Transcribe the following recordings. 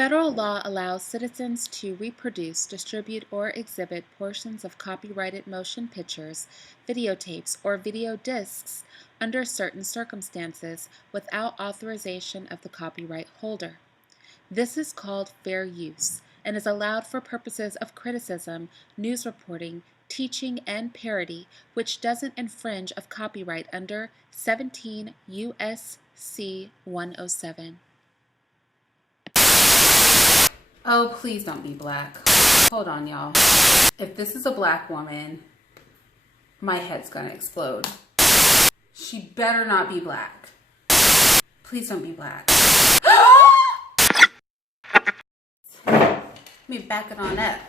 Federal law allows citizens to reproduce, distribute, or exhibit portions of copyrighted motion pictures, videotapes, or video discs under certain circumstances without authorization of the copyright holder. This is called fair use and is allowed for purposes of criticism, news reporting, teaching, and parody, which doesn't infringe of copyright under 17 U.S.C. 107. Oh, please don't be black. Hold on, y'all. If this is a black woman, my head's gonna explode. She better not be black. Please don't be black. Let me back it on up.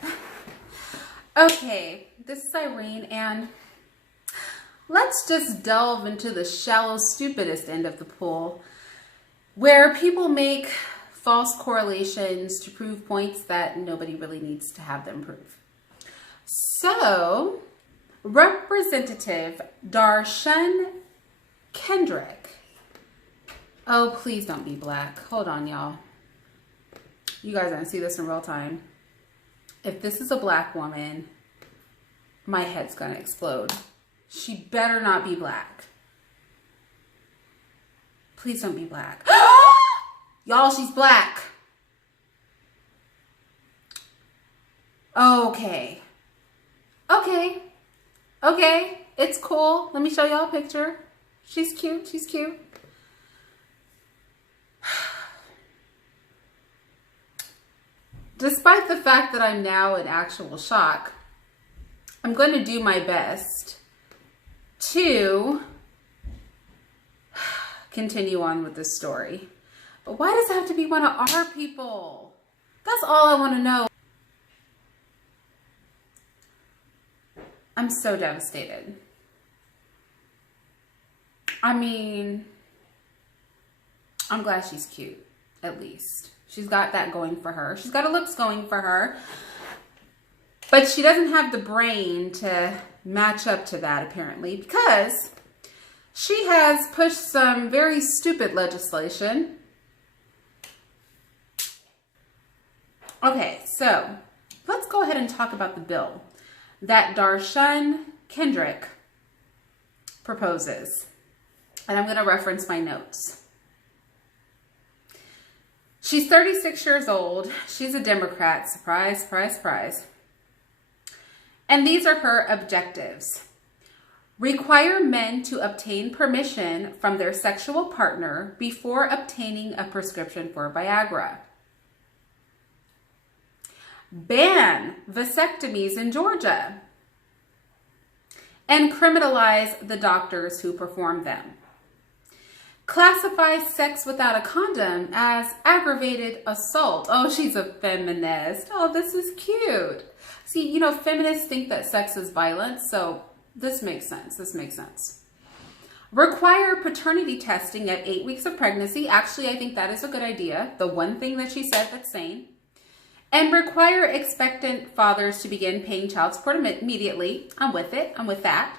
Okay, this is Irene, and let's just delve into the shallow, stupidest end of the pool, where people make false correlations to prove points that nobody really needs to have them prove. So, Representative Dar'shun Kendrick. Oh, please don't be black. Hold on, y'all. You guys are gonna see this in real time. If this is a black woman, my head's gonna explode. She better not be black. Please don't be black. Y'all, she's black. Okay. It's cool. Let me show y'all a picture. She's cute. Despite the fact that I'm now in actual shock, I'm going to do my best to continue on with this story. But why does it have to be one of our people? That's all I want to know. I'm so devastated. I mean, I'm glad she's cute, at least. She's got that going for her. She's got a looks going for her. But she doesn't have the brain to match up to that, apparently, because she has pushed some very stupid legislation. Okay, so let's go ahead and talk about the bill that Dar'shun Kendrick proposes. And I'm going to reference my notes. She's 36 years old. She's a Democrat. Surprise, surprise, surprise. And these are her objectives. Require men to obtain permission from their sexual partner before obtaining a prescription for Viagra. Ban vasectomies in Georgia. And criminalize the doctors who perform them. Classify sex without a condom as aggravated assault. Oh, she's a feminist. Oh, this is cute. See, you know, feminists think that sex is violence, so this makes sense. Require paternity testing at 8 weeks of pregnancy. Actually, I think that is a good idea. The one thing that she said that's sane. And require expectant fathers to begin paying child support immediately. I'm with it. I'm with that.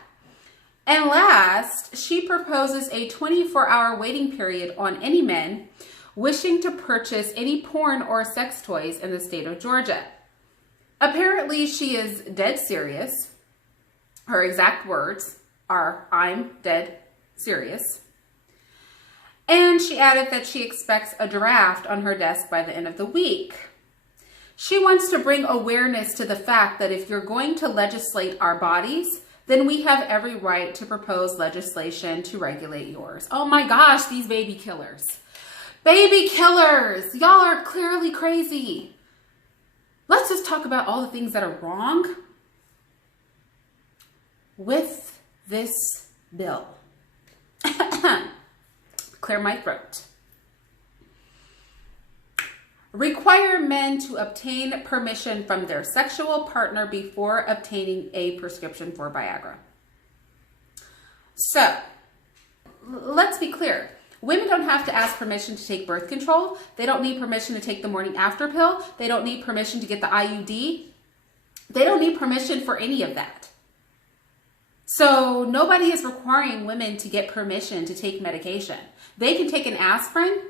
And last, she proposes a 24-hour waiting period on any men wishing to purchase any porn or sex toys in the state of Georgia. Apparently, she is dead serious. Her exact words are, "I'm dead serious." And she added that she expects a draft on her desk by the end of the week. She wants to bring awareness to the fact that if you're going to legislate our bodies, then we have every right to propose legislation to regulate yours. Oh my gosh, these baby killers. Baby killers! Y'all are clearly crazy. Let's just talk about all the things that are wrong with this bill. Clear my throat. Require men to obtain permission from their sexual partner before obtaining a prescription for Viagra. So, let's be clear. Women don't have to ask permission to take birth control. They don't need permission to take the morning after pill. They don't need permission to get the IUD. They don't need permission for any of that. So nobody is requiring women to get permission to take medication. They can take an aspirin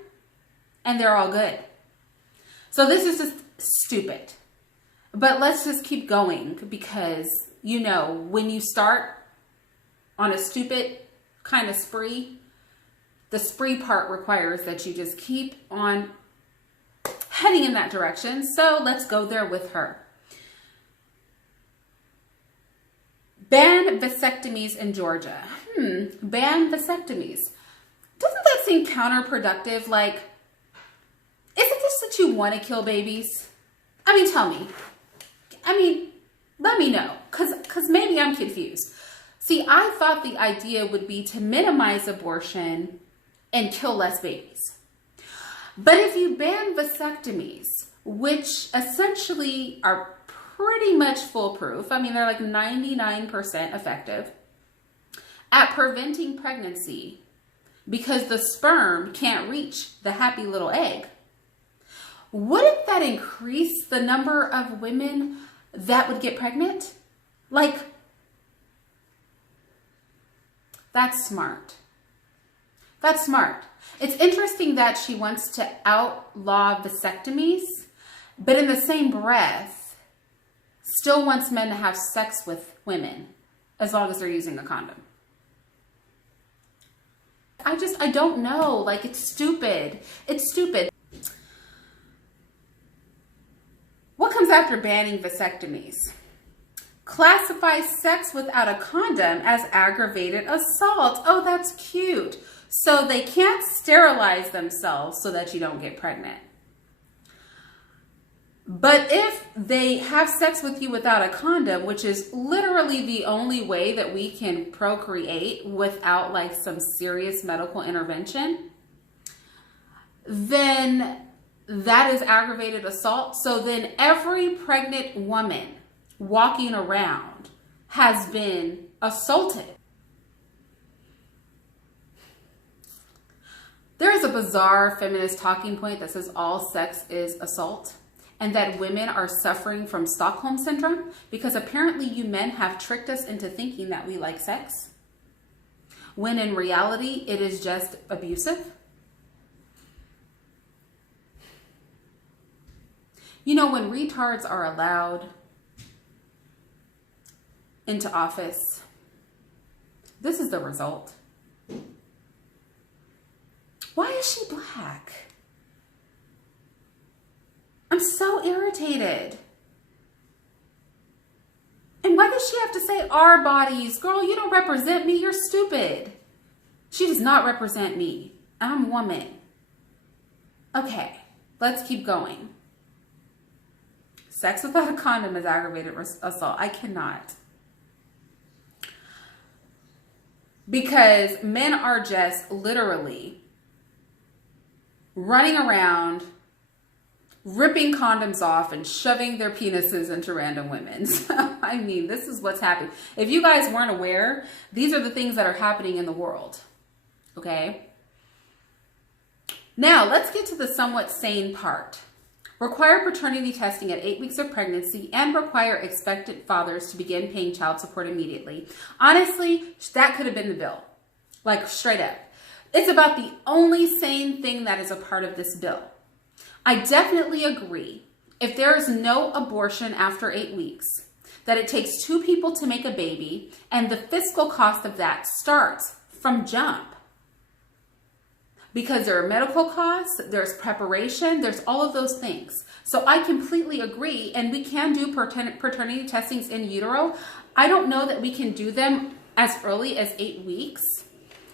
and they're all good. So this is just stupid. But let's just keep going because, you know, when you start on a stupid kind of spree, the spree part requires that you just keep on heading in that direction. So let's go there with her. Ban vasectomies in Georgia. Ban vasectomies. Doesn't that seem counterproductive? Like, isn't this that you want to kill babies? I mean, tell me. I mean, let me know, because maybe I'm confused. See, I thought the idea would be to minimize abortion and kill less babies. But if you ban vasectomies, which essentially are pretty much foolproof, I mean, they're like 99% effective at preventing pregnancy because the sperm can't reach the happy little egg, wouldn't that increase the number of women that would get pregnant? Like, that's smart. That's smart. It's interesting that she wants to outlaw vasectomies, but in the same breath, still wants men to have sex with women as long as they're using a condom. I don't know. Like, it's stupid. It's stupid. What comes after banning vasectomies? Classify sex without a condom as aggravated assault. Oh, that's cute. So they can't sterilize themselves so that you don't get pregnant. But if they have sex with you without a condom, which is literally the only way that we can procreate without like some serious medical intervention, then that is aggravated assault. So then every pregnant woman walking around has been assaulted. There is a bizarre feminist talking point that says all sex is assault and that women are suffering from Stockholm syndrome because apparently you men have tricked us into thinking that we like sex when in reality it is just abusive. You know, when retards are allowed into office, this is the result. Why is she black? I'm so irritated. And why does she have to say our bodies? Girl, you don't represent me. You're stupid. She does not represent me. I'm a woman. Okay, let's keep going. Sex without a condom is aggravated assault. I cannot. Because men are just literally running around, ripping condoms off and shoving their penises into random women. I mean, this is what's happening. If you guys weren't aware, these are the things that are happening in the world. Okay? Now, let's get to the somewhat sane part. Require paternity testing at 8 weeks of pregnancy and require expectant fathers to begin paying child support immediately. Honestly, that could have been the bill. Like, straight up. It's about the only sane thing that is a part of this bill. I definitely agree. If there is no abortion after 8 weeks, that it takes 2 people to make a baby, and the fiscal cost of that starts from jump. Because there are medical costs, there's preparation, there's all of those things. So I completely agree, and we can do paternity testings in utero. I don't know that we can do them as early as 8 weeks.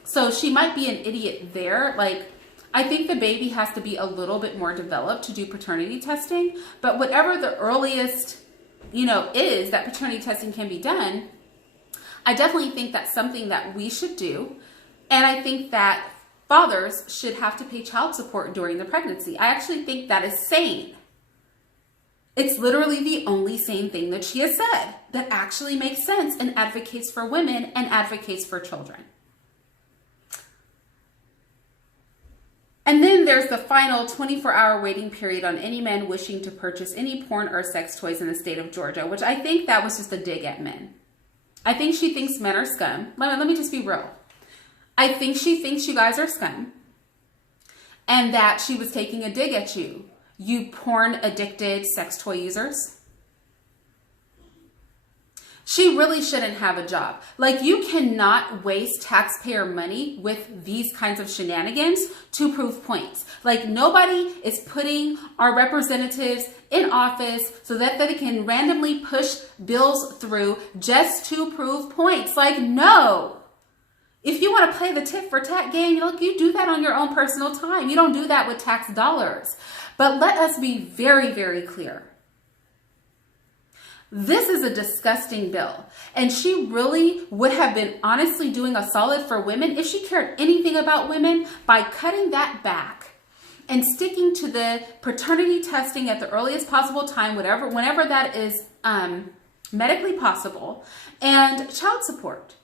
So she might be an idiot there. Like, I think the baby has to be a little bit more developed to do paternity testing. But whatever the earliest, is that paternity testing can be done, I definitely think that's something that we should do. And I think that fathers should have to pay child support during the pregnancy. I actually think that is sane. It's literally the only sane thing that she has said that actually makes sense and advocates for women and advocates for children. And then there's the final 24-hour waiting period on any men wishing to purchase any porn or sex toys in the state of Georgia, which I think that was just a dig at men. I think she thinks men are scum. Let me just be real. I think she thinks you guys are scum and that she was taking a dig at you you porn addicted sex toy users? She really shouldn't have a job. Like, you cannot waste taxpayer money with these kinds of shenanigans to prove points. Like, nobody is putting our representatives in office so that they can randomly push bills through just to prove points. Like, no. If you want to play the tit for tat game, look, you do that on your own personal time. You don't do that with tax dollars. But let us be very, very clear. This is a disgusting bill, and she really would have been honestly doing a solid for women if she cared anything about women by cutting that back and sticking to the paternity testing at the earliest possible time, whenever that is medically possible, and child support.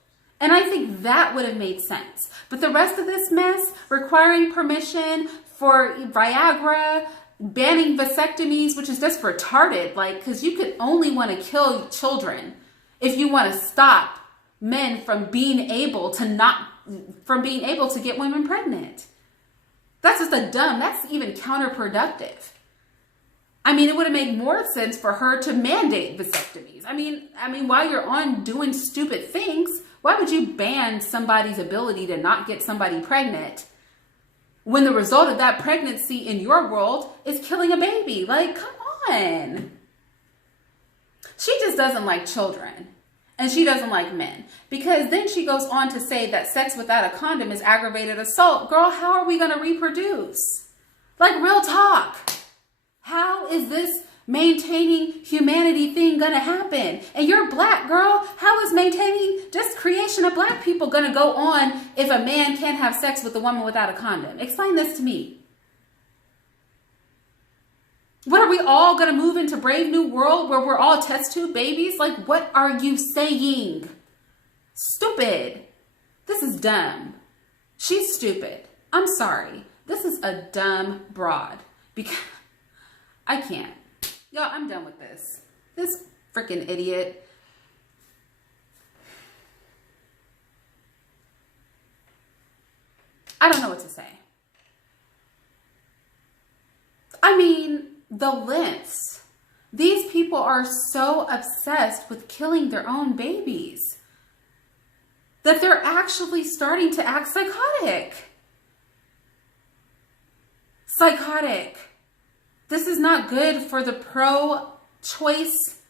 And I think that would have made sense. But the rest of this mess, requiring permission for Viagra, banning vasectomies, which is just retarded, like, because you could only want to kill children if you want to stop men from being able to get women pregnant. That's just that's even counterproductive. I mean, it would have made more sense for her to mandate vasectomies. I mean, while you're on doing stupid things, why would you ban somebody's ability to not get somebody pregnant when the result of that pregnancy in your world is killing a baby? Like, come on. She just doesn't like children, and she doesn't like men, because then she goes on to say that sex without a condom is aggravated assault. Girl, how are we going to reproduce? Like, real talk. How is this maintaining humanity thing going to happen? And you're black, girl. How is maintaining just creation of black people going to go on if a man can't have sex with a woman without a condom? Explain this to me. What, are we all going to move into Brave New World where we're all test tube babies? Like, what are you saying? Stupid. This is dumb. She's stupid. I'm sorry. This is a dumb broad. Because I can't. Y'all, I'm done with this. This freaking idiot. I don't know what to say. I mean, the lengths. These people are so obsessed with killing their own babies that they're actually starting to act psychotic. Psychotic. This is not good for the pro-choice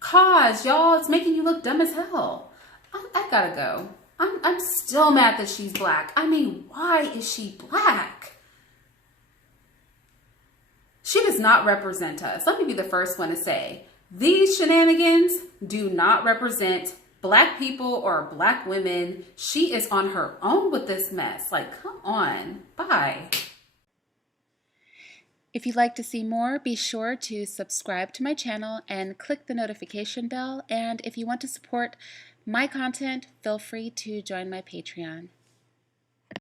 cause, y'all. It's making you look dumb as hell. I gotta go. I'm still mad that she's black. I mean, why is she black? She does not represent us. Let me be the first one to say, these shenanigans do not represent black people or black women. She is on her own with this mess. Like, come on. Bye. If you'd like to see more, be sure to subscribe to my channel and click the notification bell. And if you want to support my content, feel free to join my Patreon.